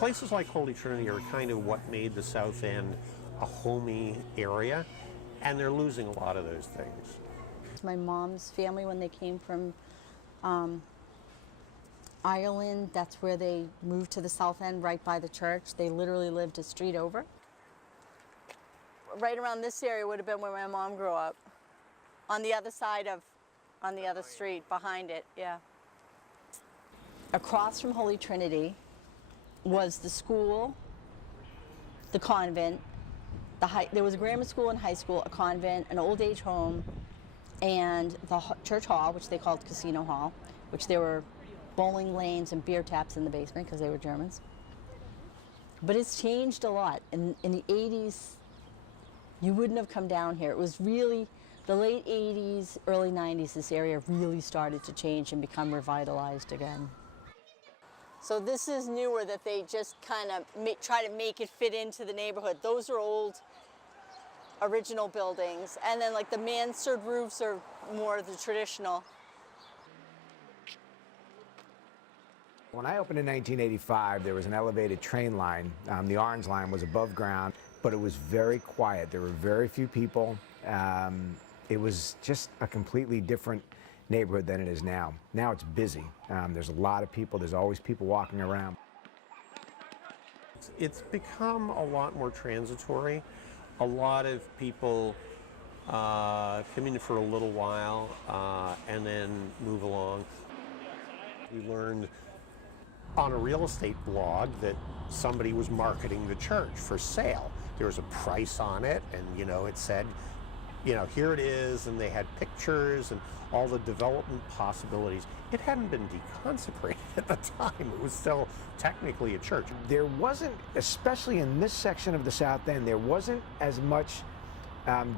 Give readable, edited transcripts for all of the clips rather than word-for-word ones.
places like Holy Trinity are kind of what made the South End a homey area, and they're losing a lot of those things. My mom's family, when they came from Ireland, that's where they moved to the South End, right by the church. They literally lived a street over. Right around this area would have been where my mom grew up. On the other side of, on the other street, behind it, yeah. Across from Holy Trinity was the school, the convent, there was a grammar school and high school, a convent, an old age home, and the church hall, which they called Casino Hall, which there were bowling lanes and beer taps in the basement because they were Germans. But it's changed a lot. In the 80s, you wouldn't have come down here. It was really the late 80s, early 90s, this area really started to change and become revitalized again. So this is newer, that they just kind of try to make it fit into the neighborhood. Those are old, original buildings. And then like the mansard roofs are more the traditional. When I opened in 1985, there was an elevated train line. The Orange Line was above ground, but it was very quiet. There were very few people. It was just a completely different neighborhood than it is now. Now it's busy. There's a lot of people. There's always people walking around. It's become a lot more transitory. A lot of people come in for a little while and then move along. We learned on a real estate blog that somebody was marketing the church for sale. There was a price on it, and it said, here it is, and they had pictures and all the development possibilities. It hadn't been deconsecrated at the time. It was still technically a church. There wasn't, especially in this section of the South End, there wasn't as much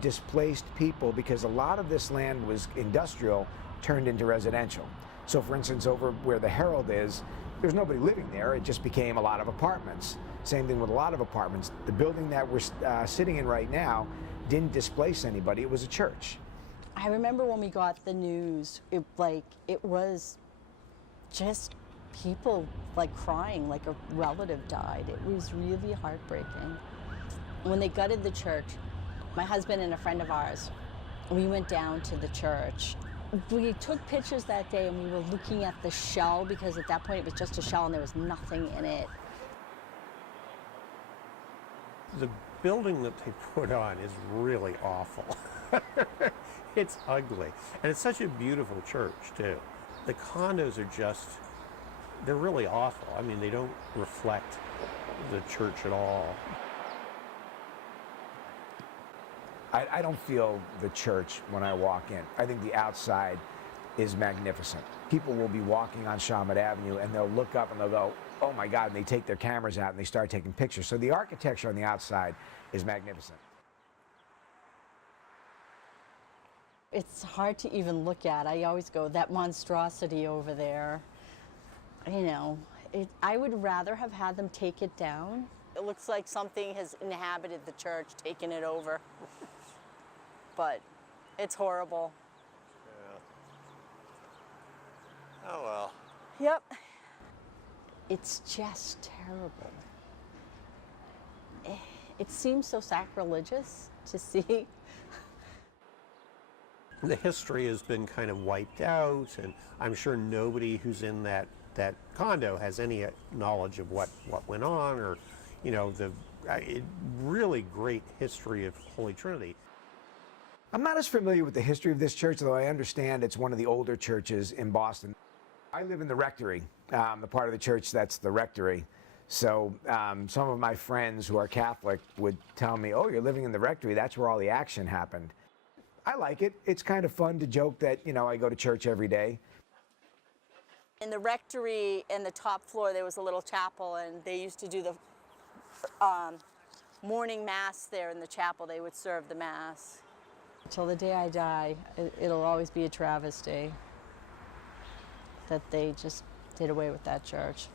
displaced people, because a lot of this land was industrial turned into residential. So for instance, over where the Herald is, there's nobody living there. It just became a lot of apartments. Same thing with a lot of apartments. The building that we're sitting in right now didn't displace anybody. It was a church. I remember when we got the news, it was just people like crying, like a relative died. It was really heartbreaking. When they gutted the church, my husband and a friend of ours, we went down to the church. We took pictures that day, and we were looking at the shell, because at that point it was just a shell and there was nothing in it. The building that they put on is really awful. It's ugly. And it's such a beautiful church, too. The condos are just, they're really awful. I mean, they don't reflect the church at all. I don't feel the church when I walk in. I think the outside is magnificent. People will be walking on Shawmut Avenue, and they'll look up and they'll go, oh my God, and they take their cameras out and they start taking pictures. So the architecture on the outside is magnificent. It's hard to even look at. I always go, that monstrosity over there, I would rather have had them take it down. It looks like something has inhabited the church, taken it over. But it's horrible. Yeah. Oh well. Yep. It's just terrible. It seems so sacrilegious to see. The history has been kind of wiped out, and I'm sure nobody who's in that condo has any knowledge of what went on, or the really great history of Holy Trinity. I'm not as familiar with the history of this church, though I understand it's one of the older churches in Boston. I live in the rectory, the part of the church that's the rectory. So some of my friends who are Catholic would tell me, oh, you're living in the rectory, that's where all the action happened. I like it. It's kind of fun to joke that, I go to church every day. In the rectory, in the top floor, there was a little chapel, and they used to do the morning mass there in the chapel. They would serve the mass. Till the day I die, it'll always be a travesty that they just did away with that church.